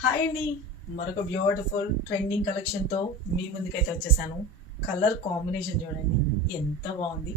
Hi అండి, మరొక beautiful trending కలెక్షన్తో మీ ముందుకైతే వచ్చేసాను. కలర్ కాంబినేషన్ చూడండి ఎంత బాగుంది.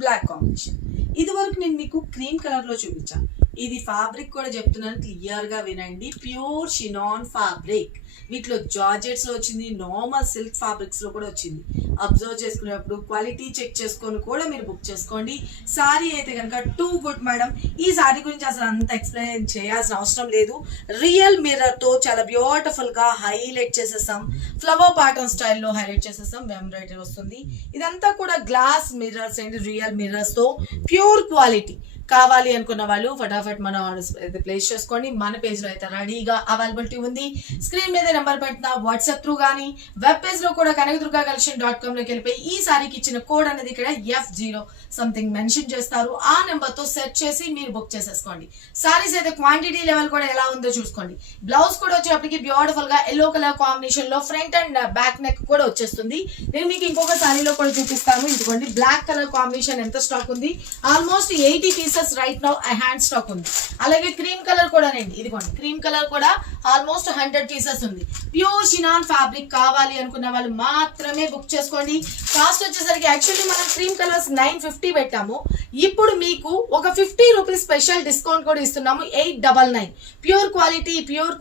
Black combination. ఇది వరకు నేను మీకు క్రీమ్ కలర్లో చూపించాను. ఇది ఫ్యాబ్రిక్ కూడా చెప్తున్నాను, క్లియర్గా వినండి. Pure షినాన్ fabric. వీటిలో జార్జెట్స్లో వచ్చింది, నార్మల్ సిల్క్ ఫ్యాబ్రిక్స్లో కూడా వచ్చింది. అబ్జర్వ్ చేసుకునేటప్పుడు క్వాలిటీ చెక్ చేసుకొని కూడా మీరు బుక్ చేసుకోండి. సారీ అయితే కనుక టూ గుడ్ మేడం. ఈ సారీ గురించి అసలు అంత ఎక్స్ప్లెయిన్ చేయాల్సిన అవసరం లేదు. రియల్ మిర్రర్తో చాలా బ్యూటిఫుల్గా హైలైట్ చేసేసాం. ఫ్లవర్ ప్యాటర్న్ స్టైల్లో హైలైట్ చేసేసాం. ఎంబ్రాయిడరీ వస్తుంది. ఇదంతా కూడా గ్లాస్ మిర్రర్స్ అండ్ రియల్ మిర్రర్స్తో ప్యూర్ క్వాలిటీ. కావాలి అనుకున్న వాళ్ళు ఫటాఫట్ మన ఆర్డర్స్ అయితే ప్లేస్ చేసుకోండి. మన పేజ్లో అయితే రెడీగా అవైలబిలిటీ ఉంది. స్క్రీన్ మీద నెంబర్ పెట్టిన వాట్సాప్ త్రూ కానీ వెబ్ పేజ్లో కూడా kanakadurgacollection.com లోకి వెళ్ళిపోయి ఈ సారీకి ఇచ్చిన కోడ్ అనేది ఇక్కడ F0 సంథింగ్ మెన్షన్ చేస్తారు. ఆ నెంబర్తో సెట్ చేసి మీరు బుక్ చేసేసుకోండి. సారీస్ అయితే క్వాంటిటీ లెవెల్ కూడా ఎలా ఉందో చూసుకోండి. బ్లౌజ్ కూడా వచ్చేటప్పటికి బ్యూటిఫుల్ గా ఎల్లో కలర్ కాంబినేషన్ లో ఫ్రంట్ అండ్ బ్యాక్ నెక్ కూడా వచ్చేస్తుంది. నేను మీకు ఇంకొక సారీలో కూడా చూపిస్తాను. ఇదిగోండి బ్లాక్ కలర్ కాంబినేషన్ ఎంత స్టాక్ ఉంది. Almost 80 pieces right now hand stock ఉంది. అలాగే క్రీమ్ కలర్ కూడా రండి. ఇదిగోండి క్రీమ్ కలర్ కూడా ఆల్మోస్ట్ 100 పీసెస్ ఉంది. ప్యూర్ షినాన్ ఫ్యాబ్రిక్ కావాలి అనుకున్న వాళ్ళు మాత్రమే బుక్ చేసుకోండి. కాస్ట్ వచ్చేసరికి యాక్చువల్లీ మనం క్రీమ్ కలర్స్ 950 పెట్టాము. ఇప్పుడు మీకు ఒక 50 రూపీస్ స్పెషల్ డిస్కౌంట్ కూడా ఇస్తున్నాము. 899. ప్యూర్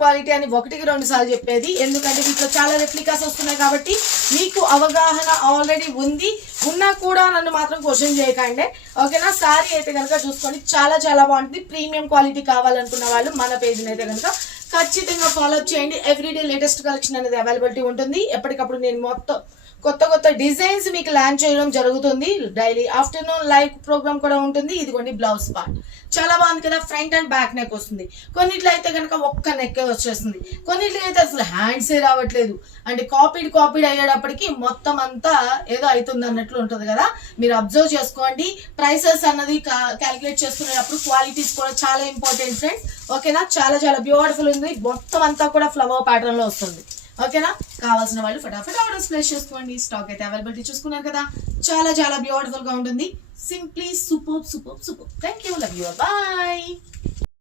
క్వాలిటీ అని 1-2 సార్లు చెప్పేది, ఎందుకంటే వీటిలో చాలా రెప్లికాస్ వస్తున్నాయి కాబట్టి మీకు అవగాహన ఆల్రెడీ ఉంది. ఉన్నా కూడా నన్ను మాత్రం క్వశ్చన్ చేయకండి, ఓకేనా. సారీ అయితే కనుక చూసుకోండి, చాలా చాలా బాగుంటుంది. ప్రీమియం క్వాలిటీ కావాలనుకున్న వాళ్ళు మన పేజ్ని అయితే కనుక ఖచ్చితంగా ఫాలో అప్ చేయండి. ఎవ్రీడే లేటెస్ట్ కలెక్షన్ అనేది అవైలబిలిటీ ఉంటుంది. ఎప్పటికప్పుడు నేను మొత్తం కొత్త డిజైన్స్ మీకు లాంచ్ చేయడం జరుగుతుంది. డైలీ ఆఫ్టర్నూన్ లైవ్ ప్రోగ్రామ్ కూడా ఉంటుంది. ఇదిగోండి బ్లౌజ్ పార్ట్ చాలా బాగుంది కదా. ఫ్రంట్ అండ్ బ్యాక్ నెక్ వస్తుంది. కొన్నిట్లో అయితే కనుక ఒక్క నెక్ వచ్చేస్తుంది. కొన్నిట్లో అయితే అసలు హ్యాండ్సే రావట్లేదు. అంటే కాపీడ్ అయ్యేటప్పటికి మొత్తం అంతా ఏదో అవుతుంది అన్నట్లు ఉంటుంది కదా. మీరు అబ్జర్వ్ చేసుకోండి. ప్రైసెస్ అన్నది క్యాలిక్యులేట్ చేసుకునేటప్పుడు క్వాలిటీస్ కూడా చాలా ఇంపార్టెంట్ ఫ్రెండ్స్, ఓకేనా. చాలా చాలా బ్యూటిఫుల్ ఉంది. మొత్తం అంతా కూడా ఫ్లవర్ ప్యాటర్న్ లో వస్తుంది, ఓకేనా. కావాల్సిన వాళ్ళు ఫటాఫట్ ఆర్డర్స్ ప్లేస్ చేసుకోండి. స్టాక్ అయితే అవైలబిలిటీ చూసుకున్నారు కదా. చాలా చాలా బ్యూటిఫుల్ గా ఉంటుంది. Simply super. Thank you, love you, bye.